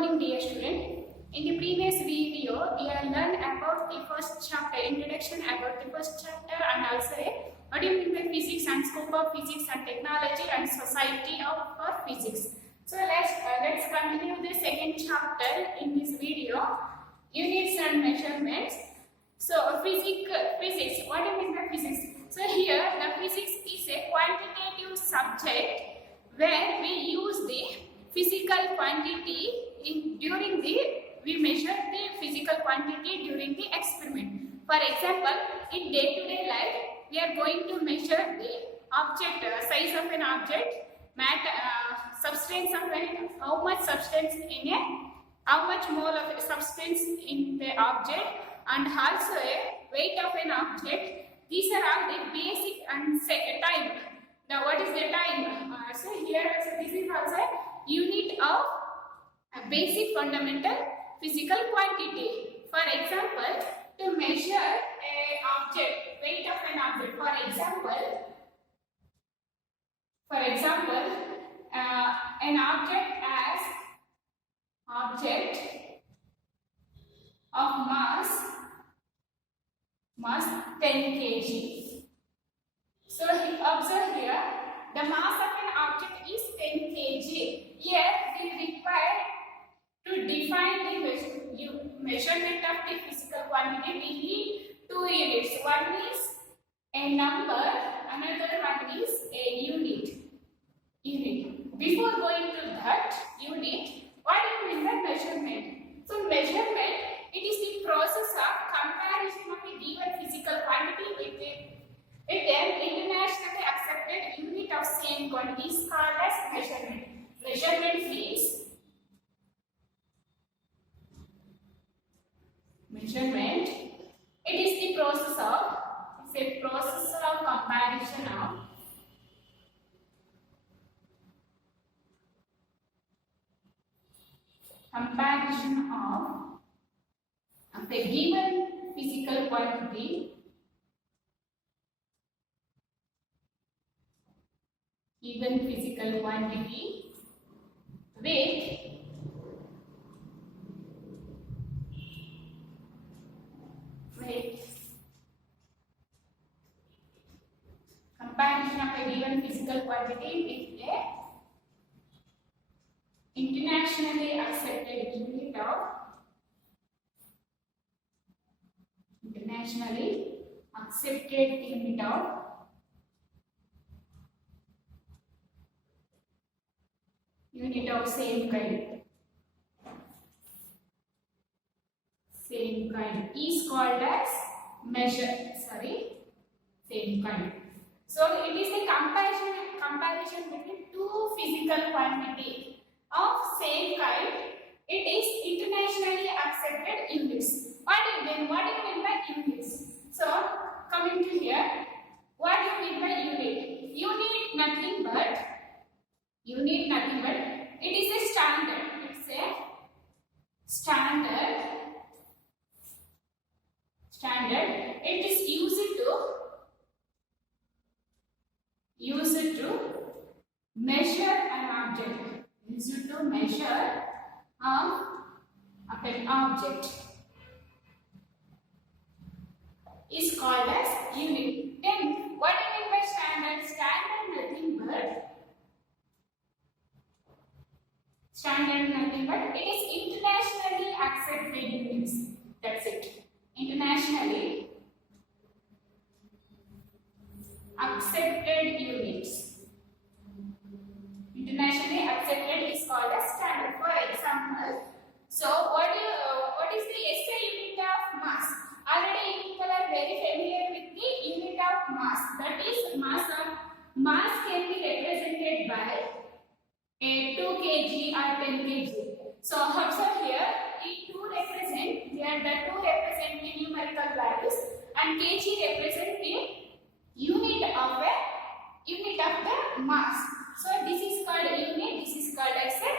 morning, dear student. In the previous video, we have learned about the first chapter, introduction about the first chapter, and also what do you mean by physics and scope of physics and technology and society for physics. So let's continue the second chapter in this video, units and measurements. So physics. What do you mean by physics? So here the physics is a quantitative subject where we use the physical quantity we measure the physical quantity during the experiment. For example, in day-to-day life, we are going to measure the object, size of an object, substance of how much substance in how much mole of substance in the object, and also a weight of an object. These are all the basic and time. Now, what is the time? So this is also a unit of a basic fundamental physical quantity. For example, to measure a object, weight of an object. For example, an object as object of mass 10 kg. So observe here, the mass of an object is 10 kg. Here we require to define the measurement of the physical quantity. We need two units. One is a number, another one is a unit. Before going to that unit, what do you mean by measurement? So measurement, it is the process of comparison of a given physical quantity with an internationally accepted unit of same quantity is called as measurement. Measurement means it is the process of comparison of a given physical quantity with comparison of a given physical quantity with a internationally accepted unit of same kind is called as same kind. So it is a comparison between two physical quantity of same kind. It is internationally accepted units. What do you mean by units? So coming to here, what do you mean by unit? Unit nothing but it is a standard. It's a standard. It is used to measure an object. An object is called as unit. Then what do you mean by standard? Standard nothing but it is internationally accepted units. That's it. Internationally accepted units. Internationally accepted is called as standard. For example, so what is the SI unit of mass? Already people are very familiar with the unit of mass. That is mass can be represented by a 2 kg or 10 kg. So observe here, the 2 represent the numerical values and kg represent the unit of the mass. So this is called unit, this is called as a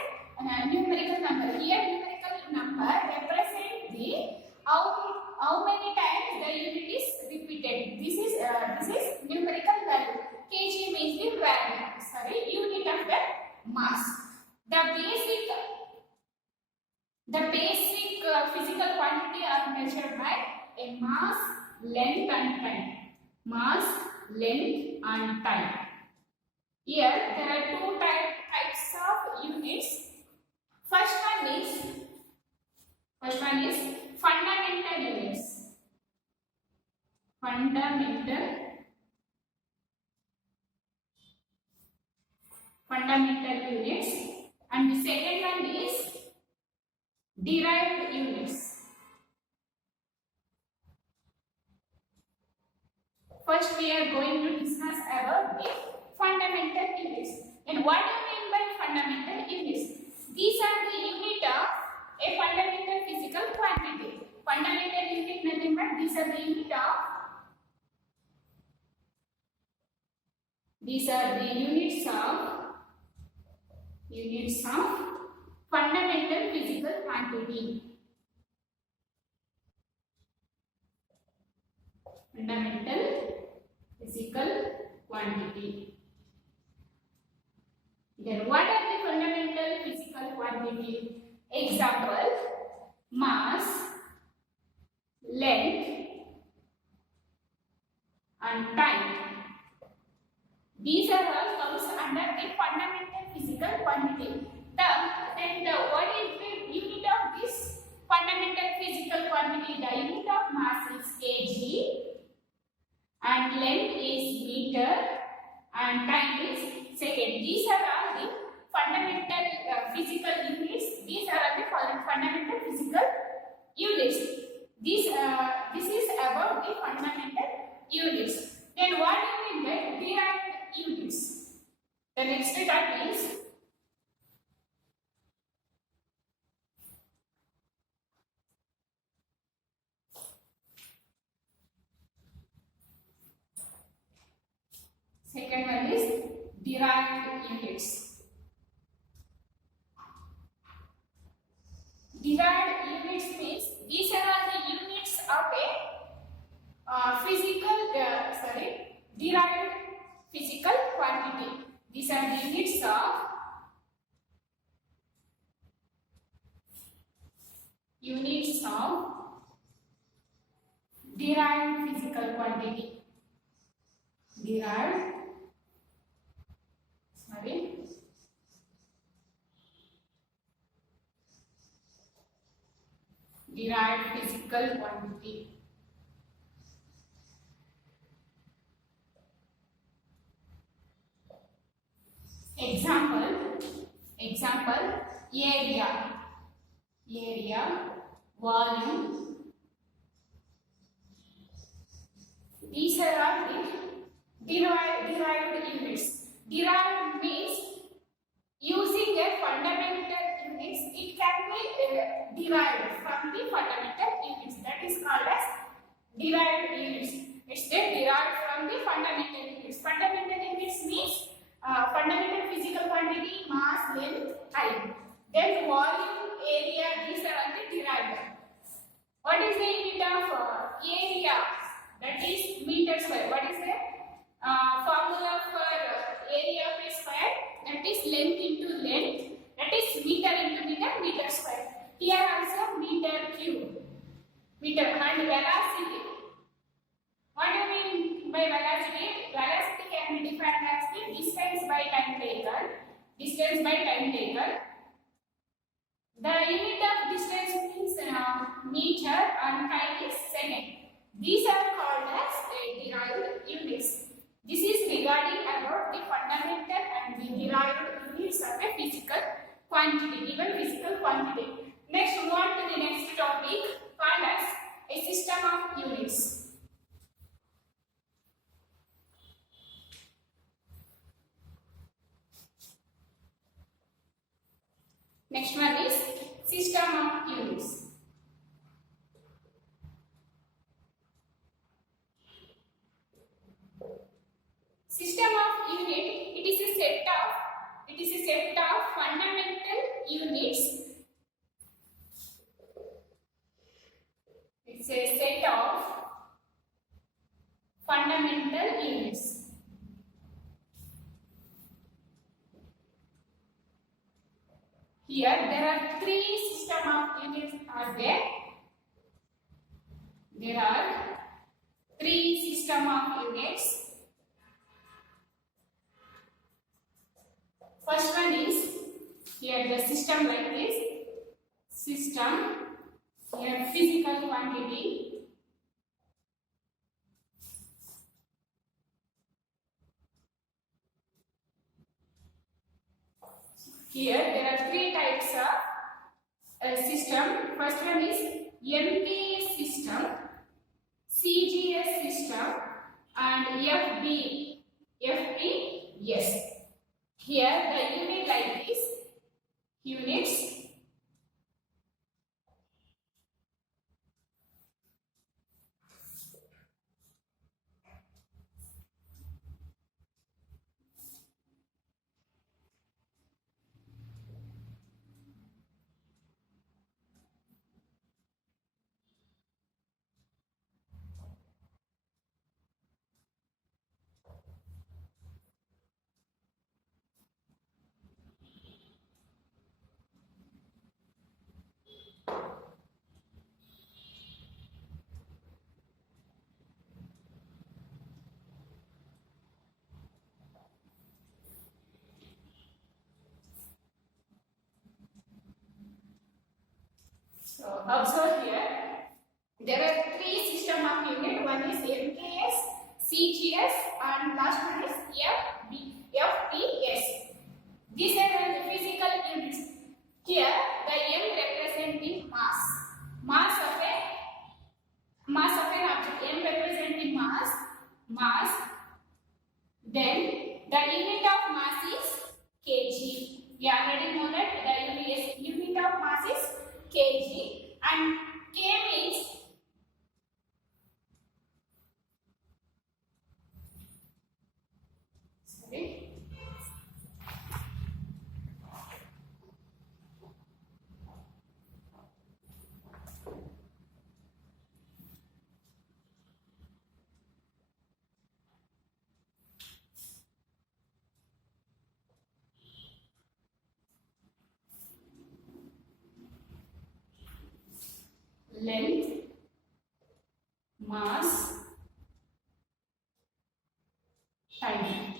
numerical number. Here numerical number represent the how many times the unit is repeated. This is numerical value. Kg means the value. Unit of the mass. The basic measured by a mass, length and time. Mass, length and time. Here there are two types of units. First one is fundamental units. Fundamental units, and the second one is derived units. First we are going to discuss about the fundamental units. And what do you mean by fundamental units? These are the unit of a fundamental physical quantity. Fundamental unit nothing but these are the units of fundamental physical quantity. Fundamental physical quantity. Then what are the fundamental physical quantity? Example: mass, length and time. These are all comes under the fundamental physical quantity. What is the unit of this fundamental physical quantity? The unit of mass is kg, and length is meter, and time is second. These are all the fundamental physical units. These are all the fundamental physical units. This is about the fundamental units. Then what do you mean by derived units? The next type is second one is derived units. Derived units means these are all the units of a derived physical quantity. These are the units of derived physical quantity. Derived physical quantity. Example: area, volume. These are all the derived units. Derived means using a fundamental units, it can be derived from the fundamental units. That is called as derived units. It's derived from the fundamental units. Fundamental units means fundamental physical quantity, mass, length, time. Then volume, area, these are all the derived. What is the unit of area? That is meter square. What is the formula for area of a square? That is length into length. That is meter into meter square. Here also meter cube. Meter and velocity. What do you mean by velocity? Velocity can be defined as the distance by time taken. The unit of distance means meter and time is second. These are called as derived units. This is regarding about the fundamental and the derived units of a physical quantity, given physical quantity. Next, move on to the next topic called as a system of units. Next one is system of units. System of unit, it is a set of fundamental units. It's a set of fundamental units. Here there are three system of units are there. there are three system of units. First one is here the system like this. System, here physical quantity. Here there are three types of system. First one is MKS system, CGS system, and FPS. Here the unit like this, units. So observe here, there are three system of unit. One is MKS, CGS, and last one is FPS. These are the physical units. Here the M representing mass. Mass of an object. M representing mass. Then the unit of mass is kg. We already know that the unit of mass is kg, and K means length, mass, time.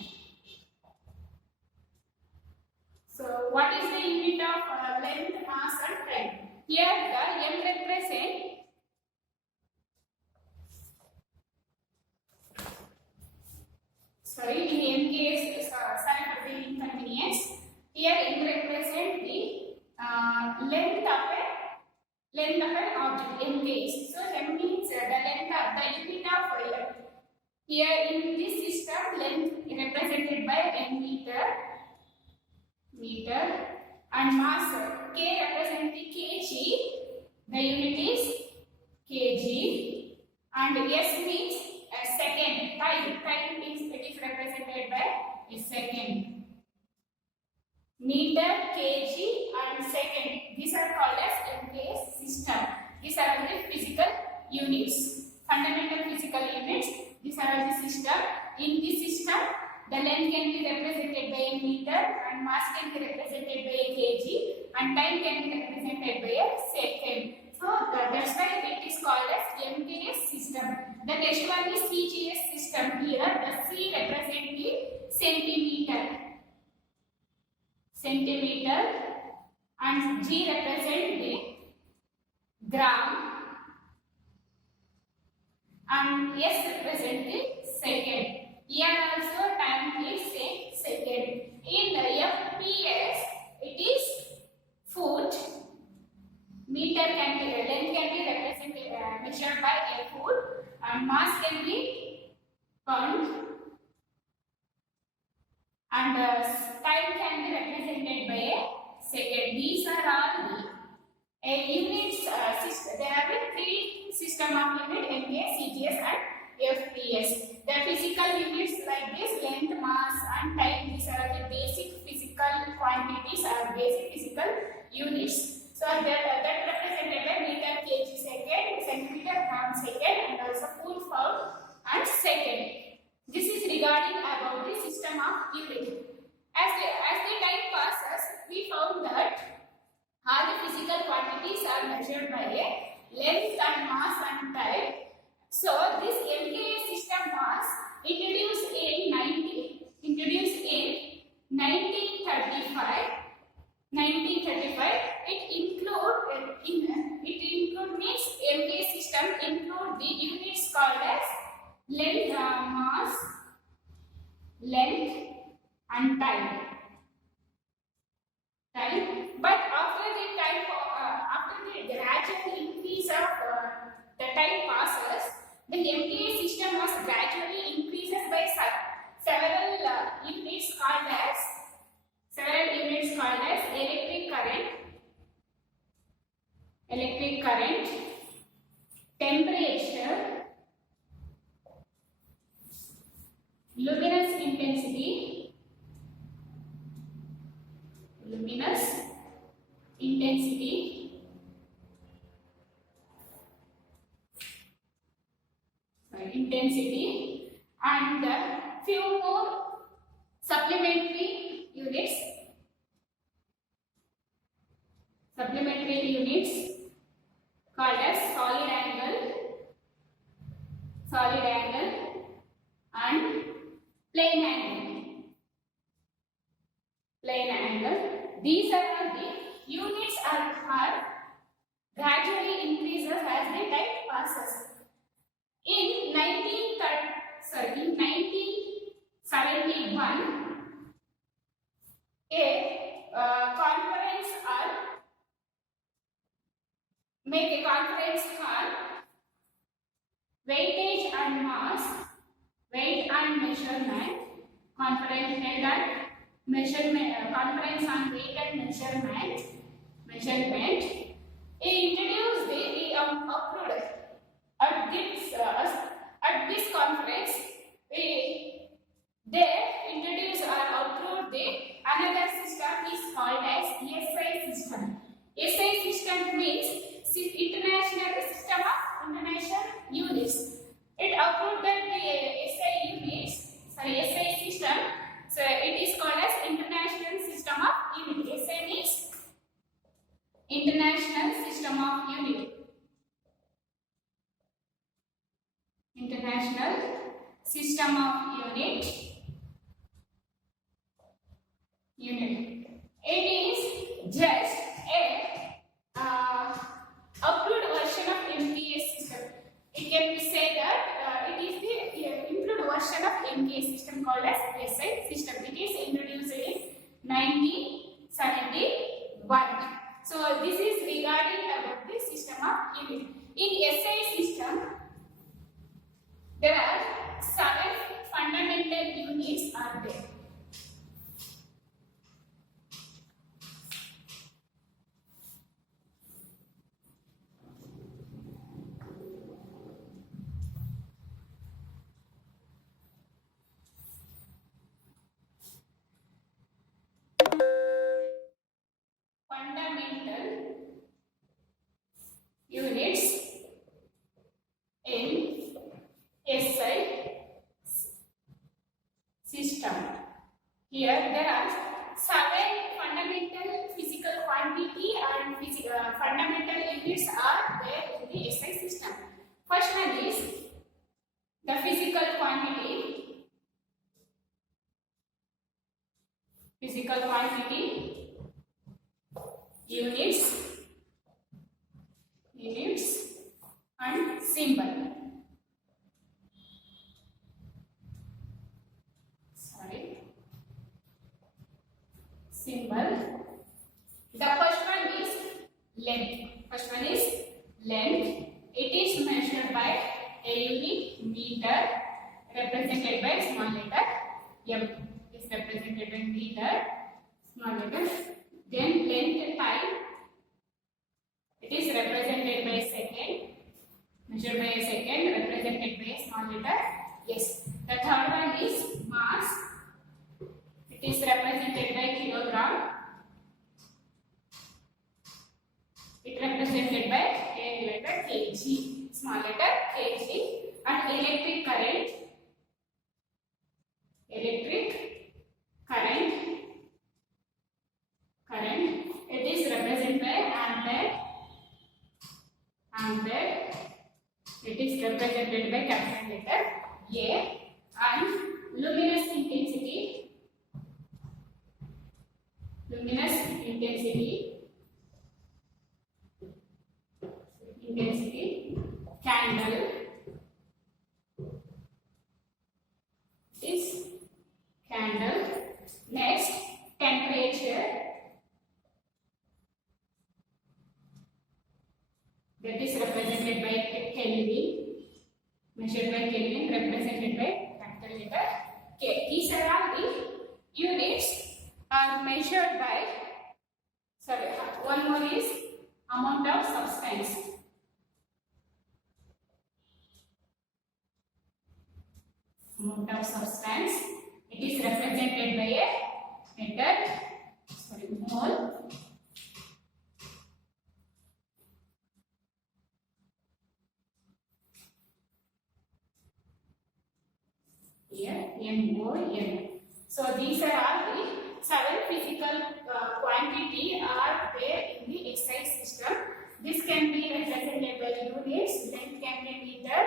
So what is the unit of length, mass and time? Here the M represent in MKS, sorry for the inconvenience. Here M represent the length of an object, MKS. So M means the length of the unit of M. Here in this system, length represented by M meter, and mass K representing kg. The unit is kg, and S means second. Time means it is represented by a second. Meter, kg, and second. These are called as MKS system. These are the physical units, fundamental physical units. These are the system. In this system, the length can be represented by a meter, and mass can be represented by a kg, and time can be represented by a second. So that's why it is called as MKS system. The next one is CGS system. Here the C represents the centimeter, and G represents the gram, and S represents the second. Here also time is second. In the FPS, it is foot. Meter can be, length can be represented, measured by a foot, and mass can be pound, and time can be represented by a second. These are all the units system. There are three system of unit: MK, CGS, and FPS. The physical units like this: length, mass, and time. These are the basic physical quantities or basic physical units. So that represented by meter, kg, second, centimeter, gram, second, and also foot, pound, and second. This is regarding about the system of unit. As the time passes, we found that all the physical quantities are measured by a length and mass and time. So this MKA system was introduced in 1935. 1935. It include means MKA system include the units called as length, mass, length, and time. But after the gradual increase of the time passes, the MKA system was gradually increases by several units called as electric current, temperature, luminous intensity, and few more supplementary units called as solid angle and plane angle. These are the units are gradually increases as the time passes. In 1971, a conference on weightage and mass, weight and measurement. Conference held on conference on weight and measurement. He introduced the approved at this conference. They introduced or approved the another system is called as SI system. SI system means international system of international units. It approved that the SI system. So it is called as international system of unit. SI means international system of unit. International system of unit. It is just a approved version of MKA system. It can be said that it is the improved version of MKA system called as SI system. It is introduced in 1971. So this is regarding about the system of unit. In SI system, there are 7 fundamental units are there. Fundamental units in SI system. Here there are 7 fundamental physical quantity and fundamental units are there in the SI system. First one is the physical quantity. Units and symbol. Symbol. The first one is length. It is measured by a unit meter, represented by small letter m. Is represented by meter, small letter. Then length time. It is represented by second, measured by a second, represented by a small letter s. The third one is mass. It is represented by kilogram. It represented by a letter kg, small letter kg. And electric current. It is represented by ampere. It is represented Next, temperature, that is represented by Kelvin, measured by Kelvin, represented by capital letter K. These are all the units are measured by, one more is amount of substance. Amount of substance, it is represented by a letter, mole. Here, MOL. So these are all the 7 physical quantity are there in the SI system. This can be represented by units, length can be meter,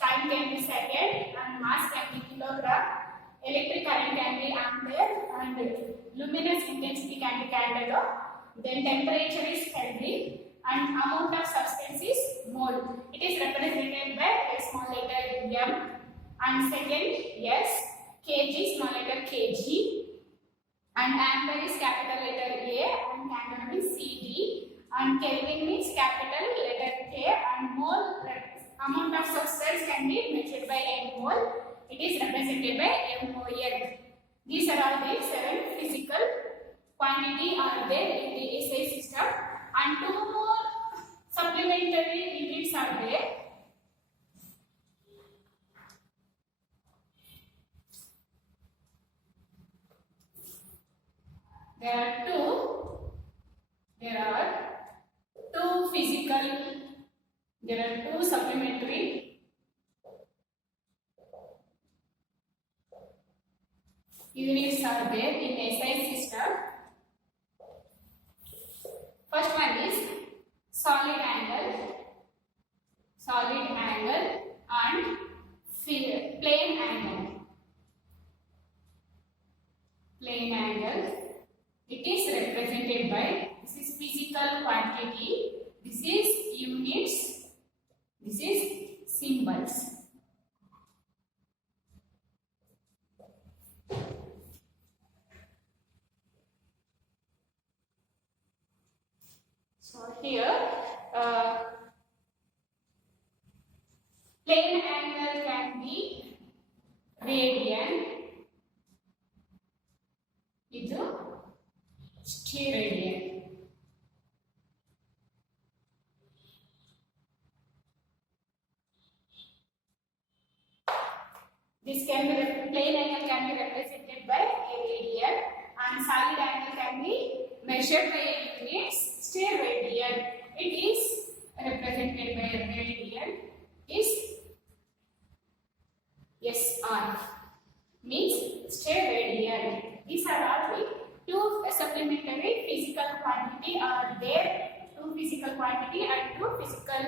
time can be second, and mass can be kilogram, electric current can be ampere, and luminous intensity can be candela, then temperature is Kelvin, and amount of substance is mole. It is represented by a small letter m, and second S, kg small letter kg, and ampere is capital letter A, and candela is CD, and Kelvin means capital letter K, and mole amount of substance can be measured by mole. It is represented by MOL. These are all the 7 physical quantity are there in the SI system, and 2 more supplementary units are there. There are two supplementary units are there in SI system. First one is solid angle and plane angle. Plane angle. It is represented by, this is physical quantity, this is units, this is symbols. So here, plane angle can be radian, steradian. This can be, plane angle can be represented by a radian, and solid angle can be measured by a units, steradian. It is represented by a radian, is SR, means steradian. These are all the two supplementary physical quantity are there, two physical quantity and two physical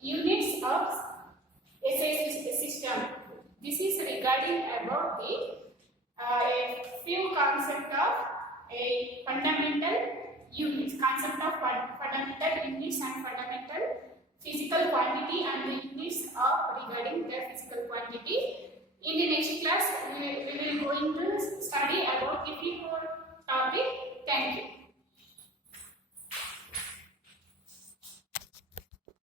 units of SI system. This is regarding about the a few concept of a fundamental units, concept of fundamental units and fundamental physical quantity and the units of regarding their physical quantity. In the next class, we will go into